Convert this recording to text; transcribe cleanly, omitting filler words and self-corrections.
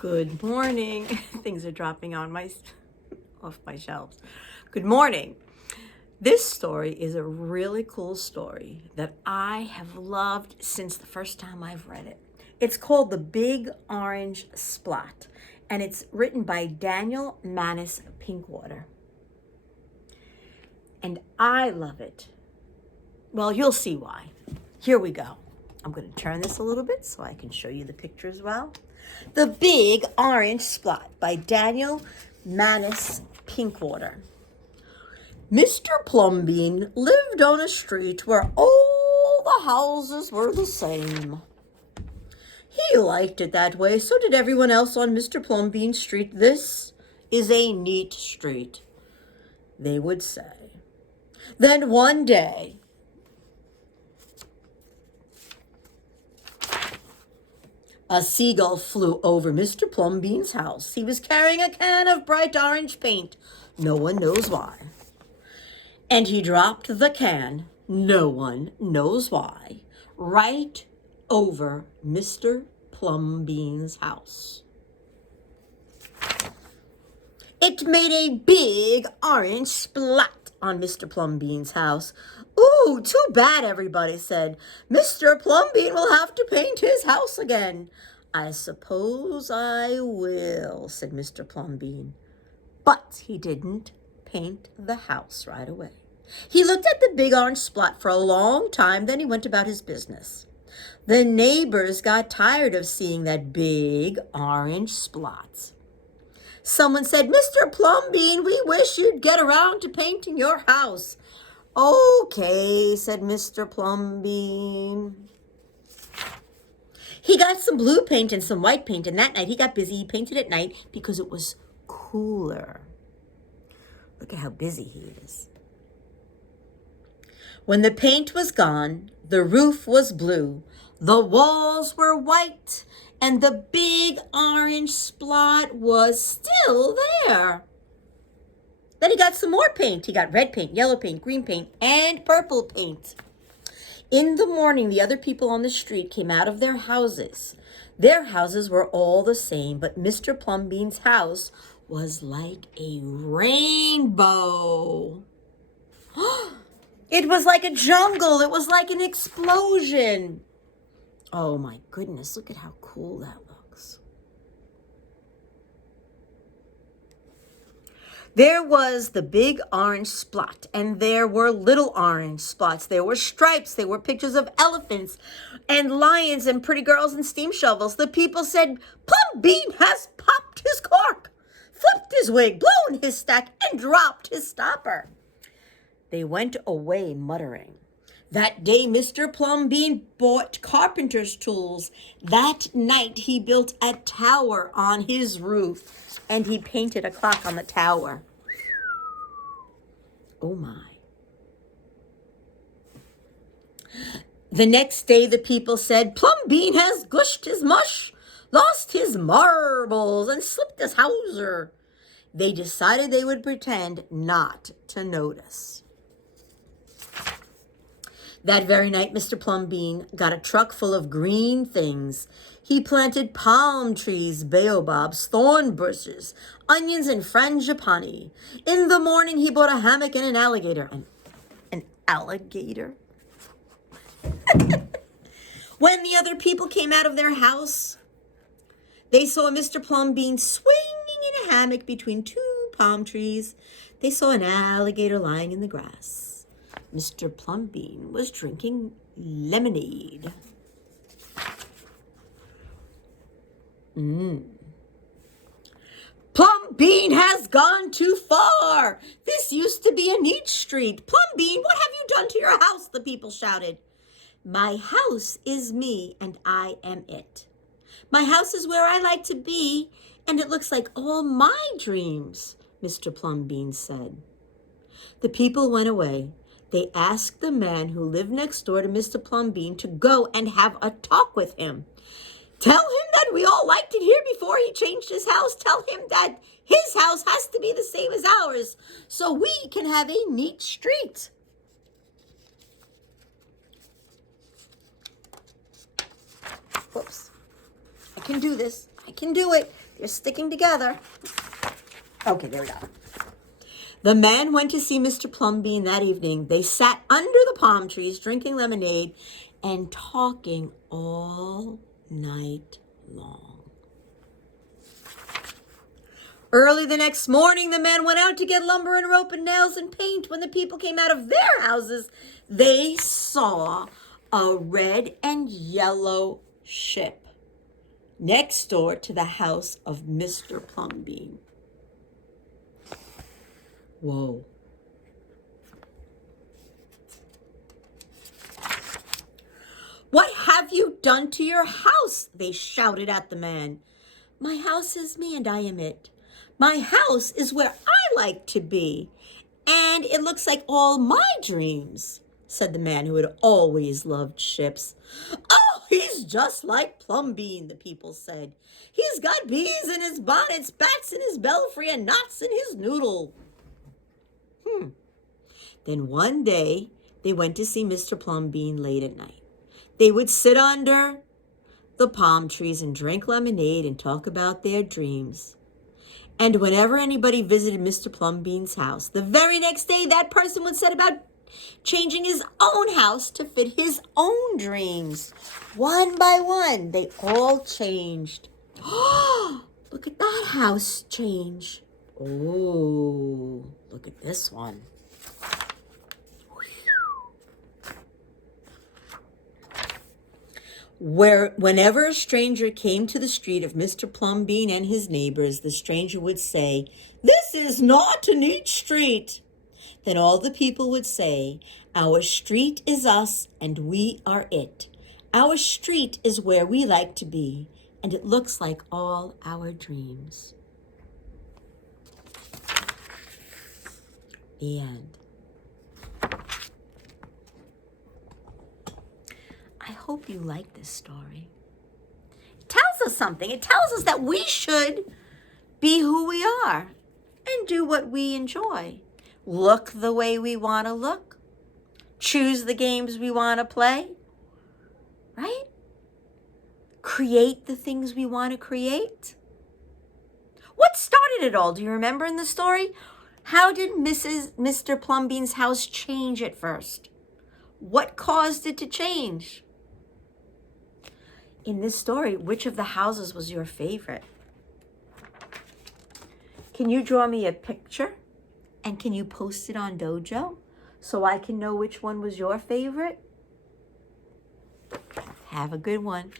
Good morning. Things are dropping off my shelves. Good morning. This story is a really cool story that I have loved since the first time I've read it. It's called The Big Orange Splot, and it's written by Daniel Manus Pinkwater. And I love it. Well, you'll see why. Here we go. I'm going to turn this a little bit so I can show you the picture as well. The Big Orange Splot by Daniel Manus Pinkwater. Mr. Plumbean lived on a street where all the houses were the same. He liked it that way, so did everyone else on Mr. Plumbean's street. This is a neat street, they would say. Then one day, a seagull flew over Mr. Plumbean's house. He was carrying a can of bright orange paint. No one knows why. And he dropped the can, no one knows why, right over Mr. Plumbean's house. It made a big orange splat on Mr. Plumbean's house. Ooh, too bad, everybody said. Mr. Plumbean will have to paint his house again. I suppose I will, said Mr. Plumbean. But he didn't paint the house right away. He looked at the big orange spot for a long time, then he went about his business. The neighbors got tired of seeing that big orange spot. Someone said, Mr. Plumbean, we wish you'd get around to painting your house. Okay, said Mr. Plumbean. He got some blue paint and some white paint, and that night he got busy. He painted at night because it was cooler. Look at how busy he is. When the paint was gone, the roof was blue, the walls were white, and the big orange spot was still there. Then he got some more paint. He got red paint, yellow paint, green paint, and purple paint. In the morning, the other people on the street came out of their houses. Their houses were all the same, but Mr. Plumbean's house was like a rainbow. It was like a jungle. It was like an explosion. Oh my goodness, look at how cool that looks. There was the big orange spot, and there were little orange spots. There were stripes. There were pictures of elephants and lions and pretty girls and steam shovels. The people said, Plumbean has popped his cork, flipped his wig, blown his stack, and dropped his stopper. They went away muttering. That day, Mr. Plumbean bought carpenter's tools. That night, he built a tower on his roof, and he painted a clock on the tower. Oh, my. The next day, the people said, Plumbean has gushed his mush, lost his marbles, and slipped his hawser. They decided they would pretend not to notice. That very night, Mr. Plumbean got a truck full of green things. He planted palm trees, baobabs, thorn bushes, onions, and frangipani. In the morning, he bought a hammock and an alligator. An alligator? When the other people came out of their house, they saw Mr. Plumbean swinging in a hammock between two palm trees. They saw an alligator lying in the grass. Mr. Plumbean was drinking lemonade. Plumbean has gone too far. This used to be a neat street. Plumbean, what have you done to your house? The people shouted. My house is me, and I am it. My house is where I like to be, and it looks like all my dreams, Mr. Plumbean said. The people went away. They asked the man who lived next door to Mr. Plumbean to go and have a talk with him. Tell him that we all liked it here before he changed his house. Tell him that his house has to be the same as ours so we can have a neat street. Whoops. I can do this. I can do it. You're sticking together. Okay, there we go. The man went to see Mr. Plumbean that evening. They sat under the palm trees, drinking lemonade and talking all night long. Early the next morning, the man went out to get lumber and rope and nails and paint. When the people came out of their houses, they saw a red and yellow ship next door to the house of Mr. Plumbean. Whoa. What have you done to your house? They shouted at the man. My house is me and I am it. My house is where I like to be. And it looks like all my dreams, said the man who had always loved ships. Oh, he's just like Plumbean, the people said. He's got bees in his bonnets, bats in his belfry, and knots in his noodle. Then one day, they went to see Mr. Plumbean late at night. They would sit under the palm trees and drink lemonade and talk about their dreams. And whenever anybody visited Mr. Plumbean's house, the very next day, that person would set about changing his own house to fit his own dreams. One by one, they all changed. Oh, look at that house change. Oh, look at this one. Whenever a stranger came to the street of Mr. Plumbean and his neighbors, the stranger would say, "This is not a neat street." Then all the people would say, "Our street is us and we are it. Our street is where we like to be, and it looks like all our dreams." The end. I hope you like this story. It tells us something. It tells us that we should be who we are and do what we enjoy. Look the way we want to look. Choose the games we want to play. Right? Create the things we want to create. What started it all? Do you remember in the story? How did Mr. Plumbean's house change at first? What caused it to change? In this story, which of the houses was your favorite? Can you draw me a picture? And can you post it on Dojo so I can know which one was your favorite? Have a good one.